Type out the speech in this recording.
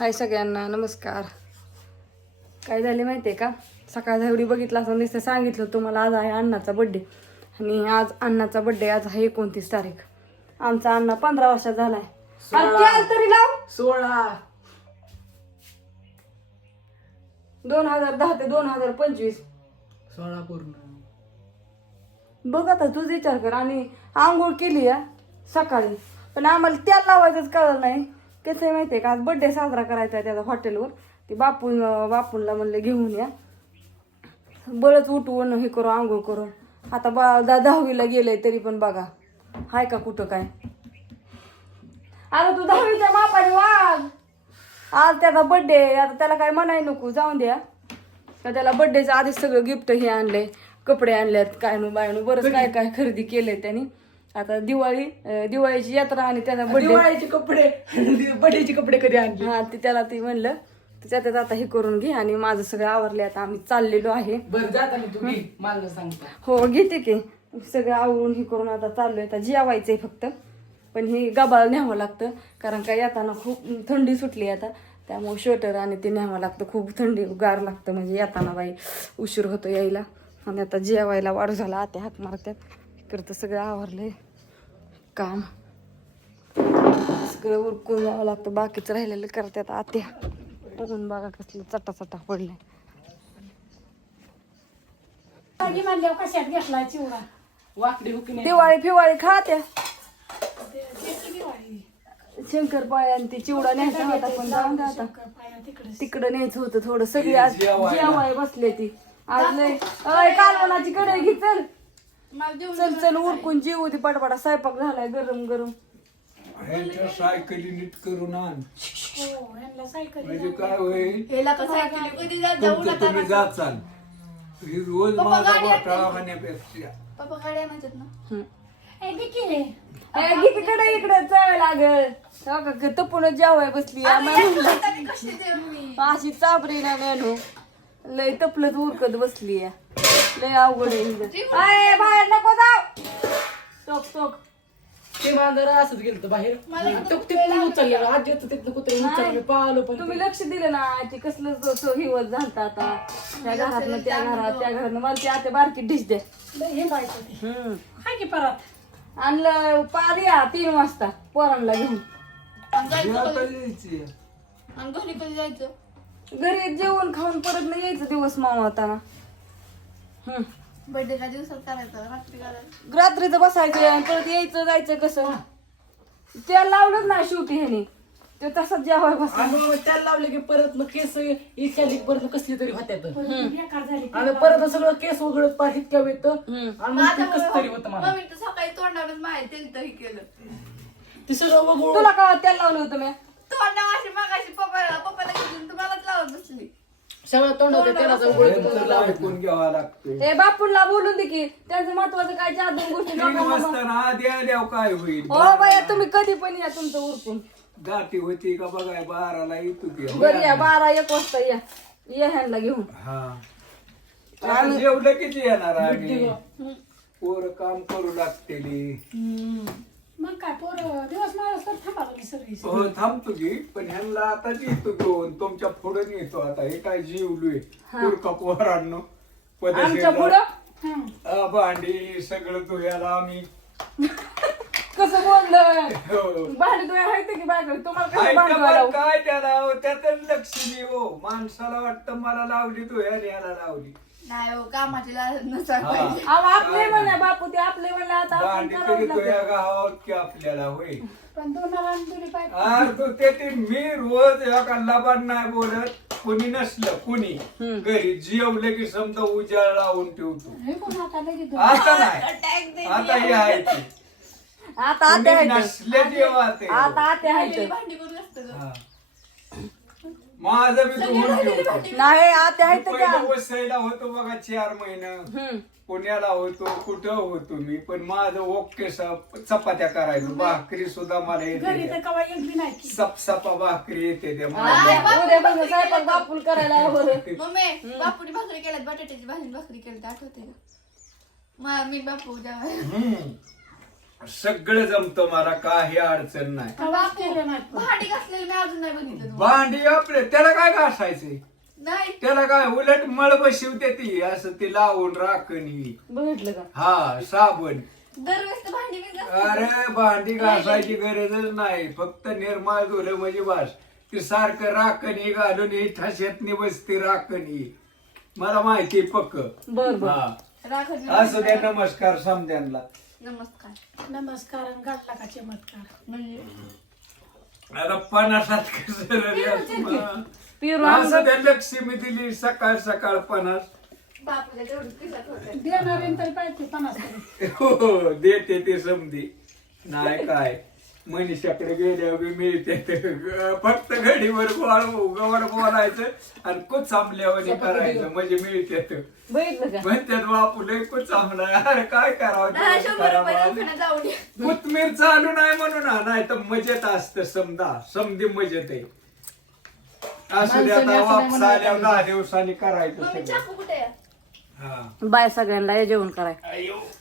हाय सगळ्यांना नमस्कार. काय झाले माहिती आहे का, सकाळ एवढी बघितलं असं नुसतं सांगितलं तुम्हाला. आज आहे अण्णाचा बड्डे आणि आज अण्णाचा बड्डे आज आहे 29 तारीख. आमचा अण्णा 15 वर्षाचा झालाय. तरी लाव 16 2010 ते 2025 16 पूर्ण. बघ आता तूच विचार कर. आणि आंघोळ केली या सकाळी, पण आम्हाला त्याला लावायचंच कळलं नाही. कसं आहे माहिती आहे का, आज बड्डे साजरा करायचा आहे त्याचा हॉटेलवर. ते बापूंला म्हणले घेऊन या. बळच उठवून हे करू आंघोळ करून. आता 10वीला गेलंय तरी पण बघा हाय का कुठं काय. अरे तू 10वीच्या मापाने वाघ. आज त्याचा बड्डे, आता त्याला काय म्हणाय नको, जाऊन द्या. तर त्याला बड्डेच्या आधीच सगळं गिफ्ट हे आणले, कपडे आणल्यात, काय नु बायनू बरंच काय काय खरेदी केलंय त्यांनी. आता दिवाळीची यात्रा आणि त्याचा बड्डे. दिवाळीचे कपडे बड्डेचे कपडे कधी आणले? हा ते त्याला ते म्हणलं त्याच्यात आता हे करून घे. आणि माझं सगळं आवरले, आता आम्ही चाललेलो आहे. बरं जाता मी तुम्ही मला सांगता. हो घेते की सगळं आवरून हे करून आता चाललोय. आता जेवायचंय फक्त, पण हे गबाळ न्यावं लागतं कारण का येताना खूप थंडी सुटली आता. त्यामुळे स्वेटर आणि ते न्यावं लागतं. खूप थंडी गार लागतं म्हणजे येताना बाई उशीर होतो यायला. आणि आता जेवायला वाढ झाला, आत्या हाक मारतात. करतं सगळं आवरलंय काम, सगळं उरकून जावं लागतं. बाकीचं राहिलेलं करतात आत्या. बघून बघा कसलं चटा पडलंय. कशात घेतला चिवडा? वाकडी हुकी नाही. दिवाळी फिवाळी खात्या शंकरपाळ्या आणि ते चिवडा न्यायचा होता, पण जाऊन द्या आता. तिकडं न्यायचं होतं थोडं. सगळी आज जेवाय बसले ती आज लय. कालवणाची कढई घे चल. चल उरकून जेवू ती पटपटा. स्वयंपाक झालाय गरम गरम. सायकली नीट करून आण हो, ह्यांना सायकल म्हणजे काय होईल, पप्पा तुम्ही जात चाल. ही रोज माझा घोटाळा होण्यापेक्षा इकडे जावं लागल. तपून जेवाय बसली अशी चाबरी ना मेनू. लय तपलत उरकत बसली या. लय अवघड आहे. बाहेर नको जाऊ. सोक ते मांजर असंच गेलं तर बाहेर तिथून उचललं. आज येतो तिथलं कुत्रे उचललं पाहिलं. पण तुम्ही लक्ष दिलं ना, ते कसलं हिवत झालत आता. त्या घरात त्या घरात मला ते आता बारकी डिश द्या. हे बायचं हाय की परत आणलं पार्या 3 वाजता पोरांना घेऊन. घरी जेवण खाऊन परत नाही यायचं दिवस मावळताना. बर्थडेच्या दिवसात करायचं, रात्री करायचं. रात्रीचं बसायचं परत यायचं जायचं कसं. त्याला लावलंच ना शेवटी ह्याने ते तसंच जेवाय बस. आणि त्याला लावले की परत मग केस इतक्या परत कसली तरी होत्यात. बेकार झाली. आणि परत सगळं केस वगैरे पार इतक्या येतं. आणि मग ते कसं तरी होतं मला. मम्मी तर सकाळी तोंडावरच माहिती तरी केलं. ते सगळं वगळून तुला का त्याला लावलं होतं मी? तोंडावर मागाशी पप्पाला घेऊन तुम्हालाच लावत बसली. सगळं तोंडावर त्याला त्यांचं ऐकून घ्यावा लागतो. हे बापूंना बोलून दे की त्यांचं महत्वाचं काय 4-2 गोष्टी 3 लोकांना वाजता आधी आल्यावर काय होईल. हो बाया तुम्ही कधी पण या तुमचं उरकून. गाठी होती का बघाय 12ला येतो की. बरं या 12-1 वाजता या ह्यांना घेऊन. हा आता जेवलं किती येणार आणि पोरं काम करू लागतेली. मग काय पोरं दिवस माळस तर थांबा तुम्ही सगळी. हो थांबतो की, पण ह्यांना आता येतो घेऊन तुमच्या पुढे येतो. आता हे काय जीवलोय पुरका पोरांनो. आमच्या पुढं भांडी सगळं धुयाला आम्ही कसं बोललं. हो. भांडी तुम्ही माहिती की बायको तुम्हाला कसं ऐका भांडवल बरं लावू? काय त्याला त्यातच लक्ष नाही हो. माणसाला वाटतं मला लावली धुयाला याला लावली. नाही हो, कामाची लाज नसायला हा. पाहिजे. अहो, आपले म्हणले बापू ते आपले म्हणले आता आपण भांडी करावं तरी लागतं. धुया गावात की आपल्याला होय. पण दोनाला दोन्ही पाय अरे तू ते मी रोज एका लबाड नाही बोलत. कुणी नसलं कुणी घरी जेवलं की समजा उजाळ लावून ठेवतो. हे कोण आता लगेच आता नाही, आता हे आहे ते. आता आते कुणी आहेत. नसले जेव्हा ते आता आते आहेत. भांडी करून असतं गं. हा. माझं मी धुवून ठेवतो. नाही आते आहेत त्या. पहिलं वसईला होतो बघा 4 महिने. पुण्याला होतो, कुठं होतो मी, पण माझं ओके चपात्या करायचो. भाकरी सुद्धा मला घरी येते. तर कवा एक बी नाही की. सपसपा भाकरी येते त्या उद्या बघ स्वयंपाक बापून करायला आवडत. मम्मी बापूनी भाकरी केल्यात, बटाट्याची भाजी भाकरी केली आठवते का? मी बापू जेव्हा सगळं जमतं मला, काही अडचण नाही. कवाच केलं नाही पण. भांडी घासलेली मी अजून नाही बघितलं तुम्हाला. भांडी आपले त्याला काय घासायचे, नाही त्याला काय उलट मळ बशिवते ती असं ती लावून राखणी. बघितलं का? हा साबण. दरवेळेस तर भांडी मी घासते. अरे भांडी घासायची गरजच नाही, फक्त निर्माळ धुलं म्हणजे बस. ते सारखं राखणी घालून ही ठशातनी बसते राखणी, मला माहिती पक्क. बर बर. हा राखत असं द्या. नमस्कार समद्यांना. नमस्कार. नमस्कार आणि घातला का चमत्कार. म्हणजे आता पणासात कसं पिरू असं त्या लक्ष्मी दिली सकाळ सकाळ पणास. बापूच्या तेवढं पिसात होतं. देणारे तरी पाहिजे 50 तरी. हो देते ते समधी. नाही काय मनीषाकडे गेल्यावर मिळते ते. फक्त घडीवर गवर बोलायचं आणि कुच आंबल्यावर करायचं म्हणजे मिळते. बघितलं का? म्हणतात बापू लय कुच आंबलाय. अरे काय करावं 100 रुपये दवाखान्यात जाऊन ये. कोथमीर चालू नाही म्हणून नाही तर मजेत असतं. समधी मजेत आहे. असू दे आता वापस आल्यावर 10 दिवसांनी करायचं मम्मी सगळं. चाकू कुठे आहे? हा बाय सगळ्यांना, या जेवण कराय. अयो